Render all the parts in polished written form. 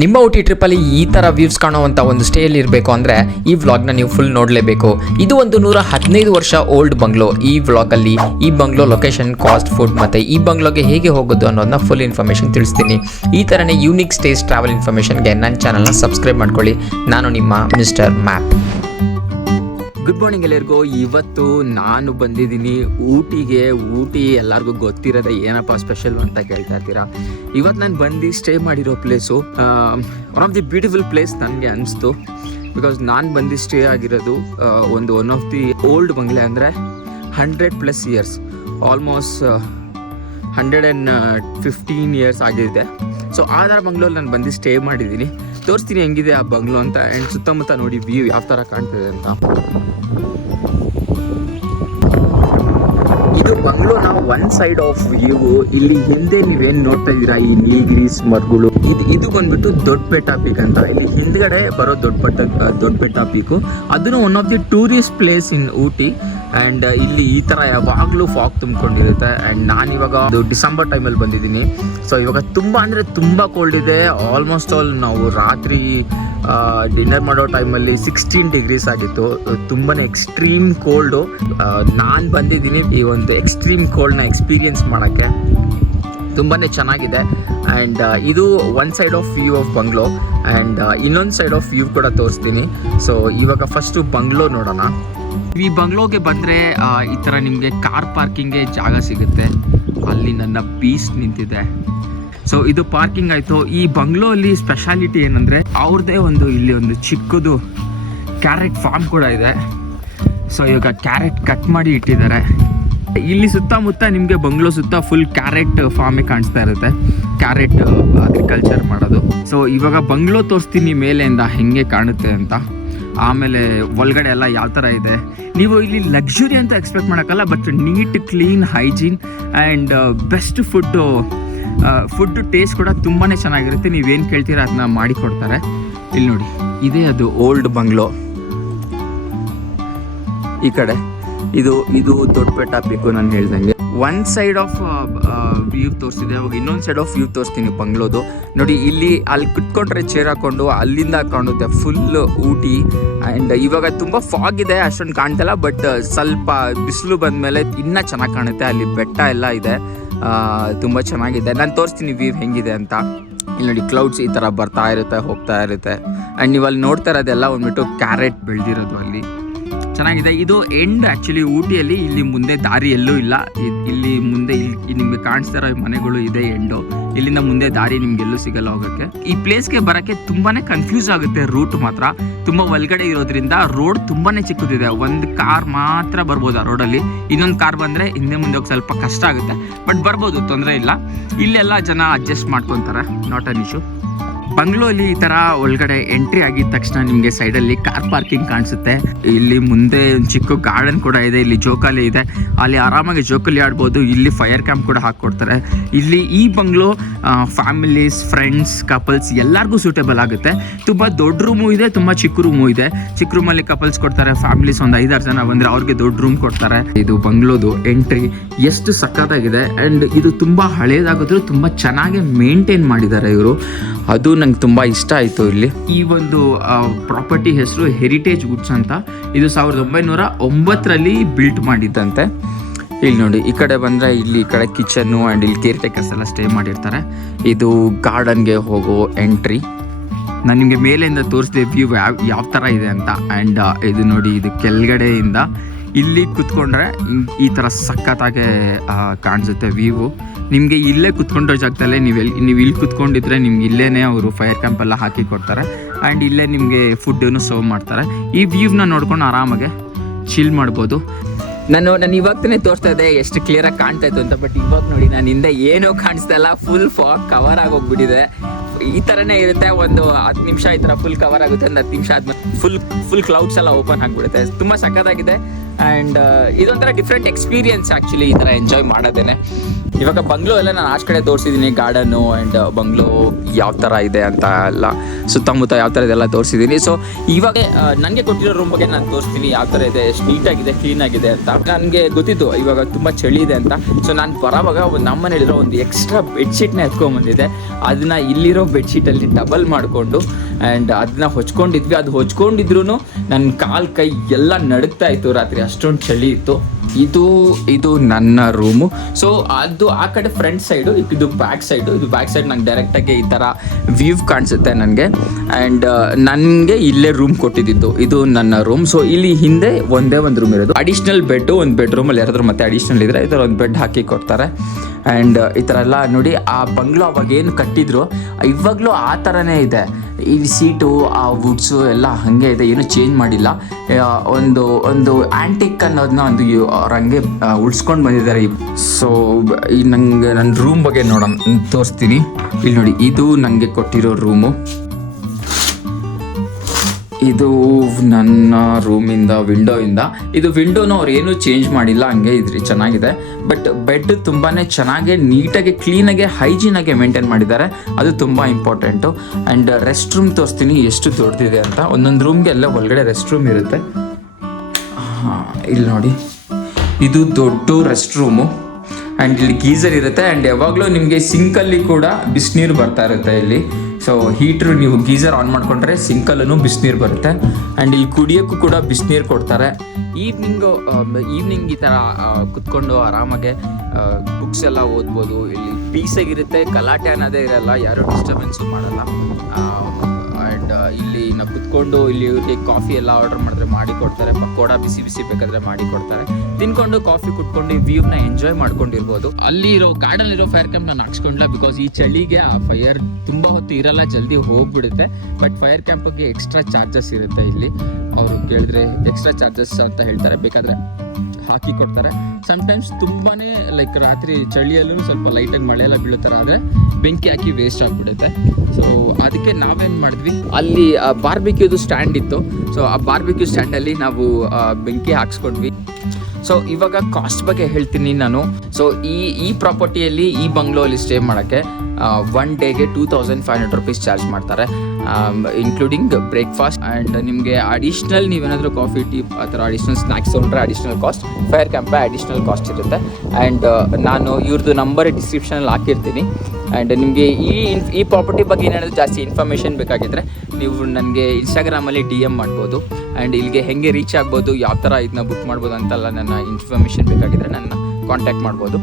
ನಿಮ್ಮ ಊಟಿ ಟ್ರಿಪ್ಪಲ್ಲಿ ಈ ಥರ ವ್ಯೂಸ್ ಕಾಣುವಂಥ ಒಂದು ಸ್ಟೇಯಲ್ಲಿ ಇರಬೇಕು ಅಂದರೆ ಈ ವ್ಲಾಗ್ನ ನೀವು ಫುಲ್ ನೋಡಲೇಬೇಕು. ಇದು ಒಂದು 115 ವರ್ಷ ಓಲ್ಡ್ ಬಂಗ್ಲೋ. ಈ ವ್ಲಾಗಲ್ಲಿ ಈ ಬಂಗ್ಲೋ ಲೊಕೇಶನ್, ಕಾಸ್ಟ್, ಫುಡ್ ಮತ್ತು ಈ ಬಂಗ್ಲೋಗೆ ಹೇಗೆ ಹೋಗೋದು ಅನ್ನೋದನ್ನ ಫುಲ್ ಇನ್ಫಾರ್ಮೇಷನ್ ತಿಳಿಸ್ತೀನಿ. ಈ ಥರನೇ ಯೂನಿಕ್ ಸ್ಟೇಸ್ ಟ್ರಾವೆಲ್ ಇನ್ಫಾರ್ಮೇಷನ್ಗೆ ನನ್ನ ಚಾನಲ್ನ ಸಬ್ಸ್ಕ್ರೈಬ್ ಮಾಡ್ಕೊಳ್ಳಿ. ನಾನು ನಿಮ್ಮ ಮಿಸ್ಟರ್ ಮ್ಯಾಪ್. ಗುಡ್ ಮಾರ್ನಿಂಗ್ ಎಲ್ಲರಿಗೂ. ಇವತ್ತು ನಾನು ಬಂದಿದ್ದೀನಿ ಊಟಿಗೆ. ಊಟಿ ಎಲ್ಲರಿಗೂ ಗೊತ್ತಿರೋದೆ ಏನಪ್ಪ ಸ್ಪೆಷಲ್ ಅಂತ ಕೇಳ್ತಾ ಇರ್ತೀರಾ. ಇವತ್ತು ನಾನು ಬಂದು ಸ್ಟೇ ಮಾಡಿರೋ place one of the beautiful place ನನಗೆ ಅನಿಸ್ತು. ಬಿಕಾಸ್ ನಾನು ಬಂದು ಸ್ಟೇ ಆಗಿರೋದು ಒನ್ ಆಫ್ ದಿ ಓಲ್ಡ್ ಬಂಗ್ಲೆ, ಅಂದರೆ 100+ ಇಯರ್ಸ್, ಆಲ್ಮೋಸ್ಟ್ 115 ಇಯರ್ಸ್ ಆಗಿದೆ. ಸೊ ಆ ಥರ ಬಂಗ್ಲೋಲ್ಲಿ ನಾನು ಬಂದು ಸ್ಟೇ ಮಾಡಿದ್ದೀನಿ. ತೋರಿಸ್ತೀನಿ ಹೆಂಗಿದೆ ಆ ಬಂಗ್ಲೋ ಅಂತ. ಆ್ಯಂಡ್ ಸುತ್ತಮುತ್ತ ನೋಡಿ ವ್ಯೂ ಯಾವ ಥರ ಕಾಣ್ತಿದೆ ಅಂತ. ಇದು ಬಂಗ್ಲೋನ ಒನ್ ಸೈಡ್ ಆಫ್ ವ್ಯೂ. ಇಲ್ಲಿ ಹಿಂದೆ ನೀವೇನು ನೋಡ್ತಾ ಇದ್ದೀರಾ, ಈ ನೀಲ್ಗಿರೀಸ್ ಮರಗಳು, ಇದು ಬಂದ್ಬಿಟ್ಟು ದೊಡ್ಡ ಬೆಟ್ಟ ಪೀಕ್ ಅಂತ. ಇಲ್ಲಿ ಹಿಂದ್ಗಡೆ ಬರೋ ದೊಡ್ಡ ಬೆಟ್ಟ ಪೀಕು. ಅದನ್ನು one of the tourist place in Ooty. And ಇಲ್ಲಿ ಈ ಥರ ಯಾವಾಗಲೂ ಫಾಗ್ ತುಂಬಿಕೊಂಡಿರುತ್ತೆ. ಆ್ಯಂಡ್ ನಾನು ಇವಾಗ ಡಿಸೆಂಬರ್ ಟೈಮಲ್ಲಿ ಬಂದಿದ್ದೀನಿ. ಸೊ ಇವಾಗ ತುಂಬ ಅಂದರೆ ತುಂಬ ಕೋಲ್ಡ್ ಇದೆ. ಆಲ್ಮೋಸ್ಟ್ ಆಲ್ ನಾವು ರಾತ್ರಿ ಡಿನ್ನರ್ ಮಾಡೋ ಟೈಮಲ್ಲಿ 16 ಡಿಗ್ರೀಸ್ ಆಗಿತ್ತು. ತುಂಬಾ ಎಕ್ಸ್ಟ್ರೀಮ್ ಕೋಲ್ಡು. ನಾನು ಬಂದಿದ್ದೀನಿ ಈ ಒಂದು ಎಕ್ಸ್ಟ್ರೀಮ್ ಕೋಲ್ಡ್ನ ಎಕ್ಸ್ಪೀರಿಯನ್ಸ್ ಮಾಡೋಕ್ಕೆ. ತುಂಬಾ ಚೆನ್ನಾಗಿದೆ. ಆ್ಯಂಡ್ ಇದು one side of view of bungalow. And ಇನ್ನೊಂದು ಸೈಡ್ ಆಫ್ ವ್ಯೂ ಕೂಡ ತೋರಿಸ್ತೀನಿ. ಸೊ ಇವಾಗ ಫಸ್ಟು ಬಂಗ್ಲೋ ನೋಡೋಣ. ಈ ಬಂಗ್ಲೋಗೆ ಬಂದರೆ ಈ ಥರ ನಿಮಗೆ ಕಾರ್ ಪಾರ್ಕಿಂಗ್ಗೆ ಜಾಗ ಸಿಗುತ್ತೆ. ಅಲ್ಲಿ ನನ್ನ ಬೀಸ್ಟ್ ನಿಂತಿದೆ. ಸೊ ಇದು ಪಾರ್ಕಿಂಗ್ ಆಯಿತು. ಈ ಬಂಗ್ಲೋ ಅಲ್ಲಿ ಸ್ಪೆಷಾಲಿಟಿ ಏನಂದರೆ ಅವ್ರದ್ದೇ ಇಲ್ಲಿ ಒಂದು ಚಿಕ್ಕದು ಕ್ಯಾರೆಟ್ ಫಾರ್ಮ್ ಕೂಡ ಇದೆ. ಸೊ ಇವಾಗ ಕ್ಯಾರೆಟ್ ಕಟ್ ಮಾಡಿ ಇಟ್ಟಿದ್ದಾರೆ. ಇಲ್ಲಿ ಸುತ್ತಮುತ್ತ ನಿಮಗೆ ಬಂಗ್ಲೋ ಸುತ್ತ ಫುಲ್ ಕ್ಯಾರೆಟ್ ಫಾರ್ಮೇ ಕಾಣಿಸ್ತಾ ಇರುತ್ತೆ. ಕ್ಯಾರೆಟ್ ಅಗ್ರಿಕಲ್ಚರ್ ಮಾಡೋದು. ಸೊ ಇವಾಗ ಬಂಗ್ಲೋ ತೋರಿಸ್ತೀನಿ ಮೇಲೆಯಿಂದ ಹೆಂಗೆ ಕಾಣುತ್ತೆ ಅಂತ. ಆಮೇಲೆ ಒಳಗಡೆ ಎಲ್ಲ ಯಾವ ಥರ ಇದೆ. ನೀವು ಇಲ್ಲಿ ಲಕ್ಸುರಿ ಅಂತ ಎಕ್ಸ್ಪೆಕ್ಟ್ ಮಾಡೋಕ್ಕಲ್ಲ, but neat, clean, hygiene and best food taste ಕೂಡ ತುಂಬಾ ಚೆನ್ನಾಗಿರುತ್ತೆ. ನೀವೇನು ಕೇಳ್ತೀರಾ ಅದನ್ನ ಮಾಡಿಕೊಡ್ತಾರೆ. ಇಲ್ಲಿ ನೋಡಿ, ಇದೇ ಅದು ಓಲ್ಡ್ ಬಂಗ್ಲೋ. ಈ ಕಡೆ ಇದು ದೊಡ್ಡ ಬೆಟ್ಟ ಪೀಕು. ನಾನು ಹೇಳ್ದಂಗೆ ಒನ್ ಸೈಡ್ ಆಫ್ ವ್ಯೂ ತೋರಿಸಿದೆ. ಅವಾಗ ಇನ್ನೊಂದು ಸೈಡ್ ಆಫ್ ವ್ಯೂ ತೋರಿಸ್ತೀನಿ ಬಂಗ್ಲೋದು. ನೋಡಿ, ಅಲ್ಲಿ ಕುತ್ಕೊಂಡ್ರೆ ಚೇರ್ ಹಾಕೊಂಡು ಅಲ್ಲಿಂದ ಕಾಣುತ್ತೆ ಫುಲ್ ಊಟಿ. ಆ್ಯಂಡ್ ಇವಾಗ ತುಂಬ ಫಾಗ್ ಇದೆ, ಅಷ್ಟೊಂದು ಕಾಣ್ತಲ್ಲ. ಬಟ್ ಸ್ವಲ್ಪ ಬಿಸಿಲು ಬಂದಮೇಲೆ ಇನ್ನೂ ಚೆನ್ನಾಗಿ ಕಾಣುತ್ತೆ. ಅಲ್ಲಿ ಬೆಟ್ಟ ಎಲ್ಲ ಇದೆ, ತುಂಬ ಚೆನ್ನಾಗಿದೆ. ನಾನು ತೋರಿಸ್ತೀನಿ ವ್ಯೂ ಹೆಂಗಿದೆ ಅಂತ. ಇಲ್ಲಿ ನೋಡಿ, ಕ್ಲೌಡ್ಸ್ ಈ ಥರ ಬರ್ತಾ ಇರುತ್ತೆ, ಹೋಗ್ತಾ ಇರುತ್ತೆ. ಆ್ಯಂಡ್ ನೀವು ಅಲ್ಲಿ ನೋಡ್ತಾ ಇರೋದೆಲ್ಲ ಒಂದ್ಬಿಟ್ಟು ಕ್ಯಾರೆಟ್ ಬೆಳೆದಿರೋದು ಅಲ್ಲಿ ಚೆನ್ನಾಗಿದೆ. ಇದು ಎಂಡ್ ಆ್ಯಕ್ಚುಲಿ ಊಟಿಯಲ್ಲಿ. ಇಲ್ಲಿ ಮುಂದೆ ದಾರಿ ಎಲ್ಲೂ ಇಲ್ಲ. ಇಲ್ಲಿ ಮುಂದೆ ನಿಮಗೆ ಕಾಣಿಸ್ತಾ ಇರೋ ಮನೆಗಳು ಇದೆ ಎಂಡು. ಇಲ್ಲಿಂದ ಮುಂದೆ ದಾರಿ ನಿಮ್ಗೆಲ್ಲೂ ಸಿಗಲ್ಲ ಹೋಗೋಕ್ಕೆ. ಈ ಪ್ಲೇಸ್ಗೆ ಬರೋಕ್ಕೆ ತುಂಬಾ ಕನ್ಫ್ಯೂಸ್ ಆಗುತ್ತೆ. ರೂಟ್ ಮಾತ್ರ ತುಂಬ ಒಳಗಡೆ ಇರೋದ್ರಿಂದ ರೋಡ್ ತುಂಬಾ ಚಿಕ್ಕದಿದೆ. ಒಂದು ಕಾರ್ ಮಾತ್ರ ಬರ್ಬೋದು ಆ ರೋಡಲ್ಲಿ. ಇನ್ನೊಂದು ಕಾರ್ ಬಂದರೆ ಹಿಂದೆ ಮುಂದೆ ಹೋಗಿ ಸ್ವಲ್ಪ ಕಷ್ಟ ಆಗುತ್ತೆ, ಬಟ್ ಬರ್ಬೋದು, ತೊಂದರೆ ಇಲ್ಲ. ಇಲ್ಲೆಲ್ಲ ಜನ ಅಡ್ಜಸ್ಟ್ ಮಾಡ್ಕೊತಾರೆ, ನಾಟ್ ಅನ್ ಇಶ್ಯೂ. ಬಂಗ್ಲೋಲಿ ಈ ಥರ ಒಳಗಡೆ ಎಂಟ್ರಿ ಆಗಿದ ತಕ್ಷಣ ನಿಮಗೆ ಸೈಡಲ್ಲಿ ಕಾರ್ ಪಾರ್ಕಿಂಗ್ ಕಾಣಿಸುತ್ತೆ. ಇಲ್ಲಿ ಮುಂದೆ ಒಂದು ಚಿಕ್ಕ ಗಾರ್ಡನ್ ಕೂಡ ಇದೆ. ಇಲ್ಲಿ ಜೋಕಾಲಿ ಇದೆ, ಅಲ್ಲಿ ಆರಾಮಾಗಿ ಜೋಕಾಲಿ ಆಡ್ಬೋದು. ಇಲ್ಲಿ ಫೈರ್ ಕ್ಯಾಂಪ್ ಕೂಡ ಹಾಕ್ಕೊಡ್ತಾರೆ. ಇಲ್ಲಿ ಈ ಬಂಗ್ಲೋ ಫ್ಯಾಮಿಲೀಸ್, ಫ್ರೆಂಡ್ಸ್, ಕಪಲ್ಸ್ ಎಲ್ಲರಿಗೂ ಸೂಟೇಬಲ್ ಆಗುತ್ತೆ. ತುಂಬ ದೊಡ್ಡ ರೂಮು ಇದೆ, ತುಂಬ ಚಿಕ್ಕ ರೂಮು ಇದೆ. ಚಿಕ್ಕ ರೂಮಲ್ಲಿ ಕಪಲ್ಸ್ ಕೊಡ್ತಾರೆ, ಫ್ಯಾಮಿಲೀಸ್ ಒಂದು 5-6 ಜನ ಬಂದರೆ ಅವ್ರಿಗೆ ದೊಡ್ಡ ರೂಮ್ ಕೊಡ್ತಾರೆ. ಇದು ಬಂಗ್ಲೋದು ಎಂಟ್ರಿ ಎಷ್ಟು ಸಖತ್ತಾಗಿದೆ. ಆ್ಯಂಡ್ ಇದು ತುಂಬ ಹಳೇದಾಗಿದ್ರು ತುಂಬ ಚೆನ್ನಾಗಿ ಮೇಂಟೈನ್ ಮಾಡಿದ್ದಾರೆ ಇವರು. ಅದು ನಂಗೆ ತುಂಬ ಇಷ್ಟ ಆಯಿತು. ಇಲ್ಲಿ ಈ ಒಂದು ಪ್ರಾಪರ್ಟಿ ಹೆಸರು ಹೆರಿಟೇಜ್ ವುಡ್ಸ್ ಅಂತ. ಇದು 1909ರಲ್ಲಿ ಬಿಲ್ಟ್ ಮಾಡಿದ್ದಂತೆ. ಇಲ್ಲಿ ನೋಡಿ, ಈ ಕಡೆ ಬಂದರೆ ಈ ಕಡೆ ಕಿಚನ್ನು ಆ್ಯಂಡ್ ಇಲ್ಲಿ ಕೇರ್ ಟೇಕರ್ಸ್ ಎಲ್ಲ ಸ್ಟೇ ಮಾಡಿರ್ತಾರೆ. ಇದು ಗಾರ್ಡನ್ಗೆ ಹೋಗೋ ಎಂಟ್ರಿ. ನಾನು ನಿಮಗೆ ಮೇಲೆಯಿಂದ ತೋರಿಸಿದೆ ವ್ಯೂ ಯಾವ ಥರ ಇದೆ ಅಂತ. ಆ್ಯಂಡ್ ಇದು ನೋಡಿ, ಇದು ಕೆಳಗಡೆಯಿಂದ ಇಲ್ಲಿ ಕುತ್ಕೊಂಡ್ರೆ ಈ ಥರ ಸಖತ್ತಾಗೆ ಕಾಣಿಸುತ್ತೆ ವ್ಯೂ. ನಿಮಗೆ ಇಲ್ಲೇ ಕುತ್ಕೊಂಡೋ ಜಾಗದಲ್ಲೇ ನೀವು ಇಲ್ಲಿ ಕುತ್ಕೊಂಡಿದ್ರೆ ನಿಮ್ಗೆ ಇಲ್ಲೇ ಅವರು ಫೈರ್ ಕ್ಯಾಂಪ್ ಎಲ್ಲ ಹಾಕಿ ಕೊಡ್ತಾರೆ. ಆ್ಯಂಡ್ ಇಲ್ಲೇ ನಿಮಗೆ ಫುಡ್ಡನ್ನು ಸರ್ವ್ ಮಾಡ್ತಾರೆ. ಈ ವ್ಯೂವ್ನ ನೋಡ್ಕೊಂಡು ಆರಾಮಾಗೆ ಚಿಲ್ ಮಾಡ್ಬೋದು. ನಾನು ಇವಾಗ ತಾನೇ ತೋರಿಸ್ತಾ ಇದ್ದೆ ಎಷ್ಟು ಕ್ಲಿಯರಾಗಿ ಕಾಣ್ತಾ ಇತ್ತು ಅಂತ. ಬಟ್ ಇವಾಗ ನೋಡಿ, ನಾನು ಹಿಂದೆ ಏನೋ ಕಾಣಿಸ್ತಾ ಇಲ್ಲ, ಫುಲ್ ಫಾಗ್ ಕವರ್ ಆಗೋಗ್ಬಿಟ್ಟಿದೆ. ಈ ಥರನೇ ಇರುತ್ತೆ. ಒಂದು 10 ನಿಮಿಷ ಈ ಥರ ಫುಲ್ ಕವರ್ ಆಗುತ್ತೆ. ಒಂದು 10 ನಿಮಿಷ ಆದ್ಮೇಲೆ ಫುಲ್ ಕ್ಲೌಡ್ಸ್ ಎಲ್ಲ ಓಪನ್ ಆಗಿಬಿಡುತ್ತೆ. ತುಂಬ ಸಖತ್ತಾಗಿದೆ. ಆ್ಯಂಡ್ ಇದೊಂಥರ ಡಿಫ್ರೆಂಟ್ ಎಕ್ಸ್ಪೀರಿಯನ್ಸ್ ಆ್ಯಕ್ಚುಲಿ, ಈ ಥರ ಎಂಜಾಯ್ ಮಾಡೋದೇನೆ. ಇವಾಗ ಬಂಗ್ಲೋ ಎಲ್ಲ ನಾನು ಆಚೆ ಕಡೆ ತೋರಿಸಿದ್ದೀನಿ, ಗಾರ್ಡನ್ನು ಆ್ಯಂಡ್ ಬಂಗ್ಲೋ ಯಾವ ಥರ ಇದೆ ಅಂತ ಎಲ್ಲ ಸುತ್ತಮುತ್ತ ಯಾವ ಥರ ಇದೆಲ್ಲ ತೋರಿಸಿದ್ದೀನಿ. ಸೊ ಇವಾಗ ನನಗೆ ಕೊಟ್ಟಿರೋ ರೂಮ್ ಬಗ್ಗೆ ನಾನು ತೋರಿಸ್ತೀನಿ ಯಾವ ಥರ ಇದೆ, ಎಷ್ಟು ನೀಟಾಗಿದೆ, ಕ್ಲೀನಾಗಿದೆ ಅಂತ. ನನಗೆ ಗೊತ್ತಿತ್ತು ಇವಾಗ ತುಂಬ ಚಳಿ ಇದೆ ಅಂತ. ಸೊ ನಾನು ಬರೋವಾಗ ನಮ್ಮ ಮನೇಲಿರೋ ಒಂದು ಎಕ್ಸ್ಟ್ರಾ ಬೆಡ್ಶೀಟ್ನ ಎತ್ಕೊಂಡ್ಬಂದಿದ್ದೆ. ಅದನ್ನು ಇಲ್ಲಿರೋ ಬೆಡ್ಶೀಟಲ್ಲಿ ಡಬಲ್ ಮಾಡಿಕೊಂಡು ಆ್ಯಂಡ್ ಅದನ್ನ ಹೊಚ್ಕೊಂಡಿದ್ವಿ. ಅದು ಹೊಚ್ಕೊಂಡಿದ್ರು ನನ್ನ ಕಾಲು ಕೈ ಎಲ್ಲ ನಡುಗ್ತಾ ಇತ್ತು ರಾತ್ರಿ, ಅಷ್ಟೊಂದು ಚಳಿ ಇತ್ತು. ಇದು ನನ್ನ ರೂಮು. ಸೊ ಅದು ಆ ಕಡೆ ಫ್ರಂಟ್ ಸೈಡು, ಇದು ಬ್ಯಾಕ್ ಸೈಡು. ಇದು ಬ್ಯಾಕ್ ಸೈಡ್ ನಂಗೆ ಡೈರೆಕ್ಟಾಗಿ ಈ ಥರ ವ್ಯೂ ಕಾಣಿಸುತ್ತೆ ನನಗೆ. ಆ್ಯಂಡ್ ನನಗೆ ಇಲ್ಲೇ ರೂಮ್ ಕೊಟ್ಟಿದ್ದು ಇದು ನನ್ನ ರೂಮ್. ಸೊ ಇಲ್ಲಿ ಹಿಂದೆ ಒಂದೇ ಒಂದು ರೂಮ್ ಇರೋದು, ಅಡಿಷ್ನಲ್ ಬೆಡ್ಡು. ಒಂದು ಬೆಡ್ರೂಮಲ್ಲಿ ಯಾರಾದರೂ ಮತ್ತೆ ಅಡಿಷ್ನಲ್ ಇದ್ದರೆ ಈ ಥರ ಒಂದು ಬೆಡ್ ಹಾಕಿ ಕೊಡ್ತಾರೆ. ಆ್ಯಂಡ್ ಈ ಥರ ಎಲ್ಲ ನೋಡಿ, ಆ ಬಂಗ್ಲೋ ಅವಾಗ ಏನು ಕಟ್ಟಿದ್ರು ಇವಾಗಲೂ ಆ ಥರನೇ ಇದೆ. ಈ ಸೀಟು, ಆ ವುಡ್ಸು ಎಲ್ಲ ಹಾಗೆ ಇದೆ, ಏನೂ ಚೇಂಜ್ ಮಾಡಿಲ್ಲ. ಒಂದು ಆ್ಯಂಟಿಕ್ ಅನ್ನೋದನ್ನ ಅವ್ರು ಹಂಗೆ ಉಳಿಸ್ಕೊಂಡು ಬಂದಿದ್ದಾರೆ. ಸೊ ಈ ನನಗೆ ನನ್ನ ರೂಮ್ ಬಗ್ಗೆ ನೋಡೋಣ, ತೋರಿಸ್ತೀನಿ. ಇಲ್ಲಿ ನೋಡಿ, ಇದು ನನಗೆ ಕೊಟ್ಟಿರೋ ರೂಮು. ಇದು ನನ್ನ ರೂಮಿಂದ ವಿಂಡೋಯಿಂದ. ಇದು ವಿಂಡೋನು ಅವ್ರು ಏನೂ ಚೇಂಜ್ ಮಾಡಿಲ್ಲ, ಹಂಗೆ ಇದ್ರಿ ಚೆನ್ನಾಗಿದೆ. ಬಟ್ ಬೆಡ್ ತುಂಬಾ ಚೆನ್ನಾಗಿ ನೀಟಾಗಿ ಕ್ಲೀನಾಗಿ ಹೈಜೀನಾಗಿ ಮೇಂಟೈನ್ ಮಾಡಿದ್ದಾರೆ, ಅದು ತುಂಬ ಇಂಪಾರ್ಟೆಂಟು. ಆ್ಯಂಡ್ ರೆಸ್ಟ್ ರೂಮ್ ತೋರಿಸ್ತೀನಿ ಎಷ್ಟು ದೊಡ್ಡದಿದೆ ಅಂತ. ಒಂದೊಂದು ರೂಮ್ಗೆ ಎಲ್ಲ ಒಳಗಡೆ ರೆಸ್ಟ್ ರೂಮ್ ಇರುತ್ತೆ. ಹಾಂ, ಇಲ್ಲಿ ನೋಡಿ, ಇದು ದೊಡ್ಡ ರೆಸ್ಟ್ ರೂಮು. ಆ್ಯಂಡ್ ಇಲ್ಲಿ ಗೀಸರ್ ಇರುತ್ತೆ. ಆ್ಯಂಡ್ ಯಾವಾಗಲೂ ನಿಮಗೆ ಸಿಂಕಲ್ಲಿ ಕೂಡ ಬಿಸಿನೀರು ಬರ್ತಾ ಇರುತ್ತೆ ಇಲ್ಲಿ. ಸೊ ಹೀಟ್ರು ನೀವು ಗೀಸರ್ ಆನ್ ಮಾಡಿಕೊಂಡ್ರೆ ಸಿಂಕಲ್ಲೂ ಬಿಸಿನೀರು ಬರುತ್ತೆ. ಆ್ಯಂಡ್ ಇಲ್ಲಿ ಕುಡಿಯೋಕ್ಕೂ ಕೂಡ ಬಿಸಿನೀರು ಕೊಡ್ತಾರೆ. ಈವ್ನಿಂಗ್ ಈ ಥರ ಕುತ್ಕೊಂಡು ಆರಾಮಾಗೆ ಬುಕ್ಸ್ ಎಲ್ಲ ಓದ್ಬೋದು. ಇಲ್ಲಿ ಪೀಸಾಗಿರುತ್ತೆ, ಗಲಾಟೆ ಅನ್ನೋದೇ ಇರಲ್ಲ, ಯಾರೂ ಡಿಸ್ಟರ್ಬೆನ್ಸು ಮಾಡಲ್ಲ. ಆ್ಯಂಡ್ ಇಲ್ಲಿ ನಾವು ಕುತ್ಕೊಂಡು ಇಲ್ಲಿ ಇವ್ರಿಗೆ ಕಾಫಿ ಎಲ್ಲ ಆರ್ಡರ್ ಮಾಡಿದ್ರೆ ಮಾಡಿ ಕೊಡ್ತಾರೆ. ಪಕೋಡ ಬಿಸಿ ಬಿಸಿ ಬೇಕಾದರೆ ಮಾಡಿ ಕೊಡ್ತಾರೆ. ತಿನ್ಕೊಂಡು ಕಾಫಿ ಕುಟ್ಕೊಂಡು ಈ ವ್ಯೂನ ಎಂಜಾಯ್ ಮಾಡ್ಕೊಂಡಿರ್ಬೋದು. ಅಲ್ಲಿ ಇರೋ ಗಾರ್ಡನ್ ಇರೋ ಫೈರ್ ಕ್ಯಾಂಪ್ ನಾನು ಹಾಕ್ಸ್ಕೊಂಡಿಲ್ಲ, ಬಿಕಾಸ್ ಈ ಚಳಿಗೆ ಆ ಫೈರ್ ತುಂಬ ಹೊತ್ತು ಇರಲ್ಲ, ಜಲ್ದಿ ಹೋಗ್ಬಿಡುತ್ತೆ. ಬಟ್ ಫೈರ್ ಕ್ಯಾಂಪಿಗೆ ಎಕ್ಸ್ಟ್ರಾ ಚಾರ್ಜಸ್ ಇರುತ್ತೆ. ಇಲ್ಲಿ ಅವರು ಕೇಳಿದ್ರೆ ಎಕ್ಸ್ಟ್ರಾ ಚಾರ್ಜಸ್ ಅಂತ ಹೇಳ್ತಾರೆ, ಬೇಕಾದರೆ ಹಾಕಿ ಕೊಡ್ತಾರೆ. ಸಮ್ಟೈಮ್ಸ್ ತುಂಬಾ ಲೈಕ್ ರಾತ್ರಿ ಚಳಿಯಲ್ಲೂ ಸ್ವಲ್ಪ ಲೈಟಾಗಿ ಮಳೆ ಎಲ್ಲ ಬೀಳೋ ಥರ ಆದರೆ ಬೆಂಕಿ ಹಾಕಿ ವೇಸ್ಟ್ ಆಗಿಬಿಡುತ್ತೆ. ಸೊ ಅದಕ್ಕೆ ನಾವೇನು ಮಾಡಿದ್ವಿ, ಅಲ್ಲಿ ಬಾರ್ಬಿಕ್ಯೂದು ಸ್ಟ್ಯಾಂಡ್ ಇತ್ತು. ಸೊ ಆ ಬಾರ್ಬಿಕ್ಯೂ ಸ್ಟ್ಯಾಂಡಲ್ಲಿ ನಾವು ಬೆಂಕಿ ಹಾಕ್ಸ್ಕೊಂಡ್ವಿ. ಸೊ ಇವಾಗ ಕಾಸ್ಟ್ ಬಗ್ಗೆ ಹೇಳ್ತೀನಿ ನಾನು. ಸೊ ಈ ಪ್ರಾಪರ್ಟಿಯಲ್ಲಿ, ಈ ಬಂಗ್ಲೋಲ್ಲಿ ಸ್ಟೇ ಮಾಡೋಕ್ಕೆ 1 ಡೇಗೆ 2500 rupees ಚಾರ್ಜ್ ಮಾಡ್ತಾರೆ, ಇನ್ಕ್ಲೂಡಿಂಗ್ ಬ್ರೇಕ್ಫಾಸ್ಟ್. ಆ್ಯಂಡ್ ನಿಮಗೆ ಅಡಿಷ್ನಲ್ ನೀವೇನಾದರೂ ಕಾಫಿ, ಟೀ ಆ ಥರ ಅಡಿಷ್ನಲ್ ಸ್ನ್ಯಾಕ್ಸ್ ತೊಗೊಂಡ್ರೆ ಅಡಿಷ್ನಲ್ ಕಾಸ್ಟ್. ಫೈರ್ ಕ್ಯಾಂಪೇ ಅಡಿಷ್ನಲ್ ಕಾಸ್ಟ್ ಇರುತ್ತೆ. ಆ್ಯಂಡ್ ನಾನು ಇವ್ರದ್ದು ನಂಬರ್ ಡಿಸ್ಕ್ರಿಪ್ಷನಲ್ಲಿ ಹಾಕಿರ್ತೀನಿ. ಆ್ಯಂಡ್ ನಿಮಗೆ ಈ ಪ್ರಾಪರ್ಟಿ ಬಗ್ಗೆ ಏನಾದರೂ ಜಾಸ್ತಿ ಇನ್ಫಾರ್ಮೇಷನ್ ಬೇಕಾಗಿದ್ದರೆ ನೀವು ನನಗೆ ಇನ್ಸ್ಟಾಗ್ರಾಮಲ್ಲಿ DM ಮಾಡ್ಬೋದು. ಆ್ಯಂಡ್ ಇಲ್ಲಿಗೆ ಹೇಗೆ ರೀಚ್ ಆಗ್ಬೋದು, ಯಾವ ಥರ ಇದನ್ನ ಬುಕ್ ಮಾಡ್ಬೋದು ಅಂತೆಲ್ಲ ನನ್ನ ಇನ್ಫಾರ್ಮೇಷನ್ ಬೇಕಾಗಿದ್ದರೆ ನನ್ನ ಕಾಂಟ್ಯಾಕ್ಟ್ ಮಾಡ್ಬೋದು.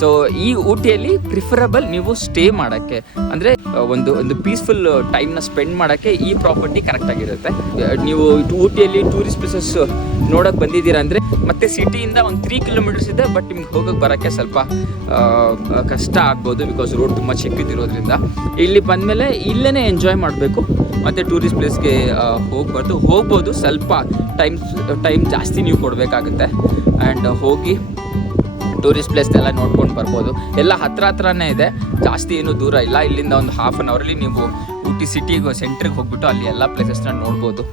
ಸೊ ಈ ಊಟಿಯಲ್ಲಿ ಪ್ರಿಫರಬಲ್ ನೀವು ಸ್ಟೇ ಮಾಡೋಕ್ಕೆ, ಅಂದರೆ ಒಂದು ಪೀಸ್ಫುಲ್ ಟೈಮ್ನ ಸ್ಪೆಂಡ್ ಮಾಡೋಕ್ಕೆ ಈ ಪ್ರಾಪರ್ಟಿ ಕರೆಕ್ಟಾಗಿರುತ್ತೆ. ನೀವು ಊಟಿಯಲ್ಲಿ ಟೂರಿಸ್ಟ್ ಪ್ಲೇಸಸ್ ನೋಡೋಕ್ಕೆ ಬಂದಿದ್ದೀರಾ ಅಂದರೆ ಮತ್ತೆ ಸಿಟಿಯಿಂದ ಒಂದು 3 kilometers ಇದೆ. ಬಟ್ ನಿಮ್ಗೆ ಹೋಗೋಕ್ಕೆ ಬರೋಕ್ಕೆ ಸ್ವಲ್ಪ ಕಷ್ಟ ಆಗ್ಬೋದು, ಬಿಕಾಸ್ ರೋಡ್ ತುಂಬ ಚಿಕ್ಕದಿರೋದ್ರಿಂದ. ಇಲ್ಲಿ ಬಂದಮೇಲೆ ಇಲ್ಲೇ ಎಂಜಾಯ್ ಮಾಡಬೇಕು, ಮತ್ತು ಟೂರಿಸ್ಟ್ ಪ್ಲೇಸ್ಗೆ ಹೋಗ್ಬೋದು. ಸ್ವಲ್ಪ ಟೈಮ್ ಜಾಸ್ತಿ ನೀವು ಕೊಡಬೇಕಾಗುತ್ತೆ. ಆ್ಯಂಡ್ ಹೋಗಿ ಟೂರಿಸ್ಟ್ ಪ್ಲೇಸ್ನೆಲ್ಲ ನೋಡ್ಕೊಂಡು ಬರ್ಬೋದು. ಎಲ್ಲ ಹತ್ರನೇ ಇದೆ, ಜಾಸ್ತಿ ಏನೂ ದೂರ ಇಲ್ಲ. ಇಲ್ಲಿಂದ ಒಂದು 1/2 hour ನೀವು ಊಟಿ ಸಿಟಿಗೆ ಸೆಂಟ್ರಿಗೆ ಹೋಗ್ಬಿಟ್ಟು ಅಲ್ಲಿ ಎಲ್ಲ ಪ್ಲೇಸಸ್ನ ನೋಡ್ಬೋದು.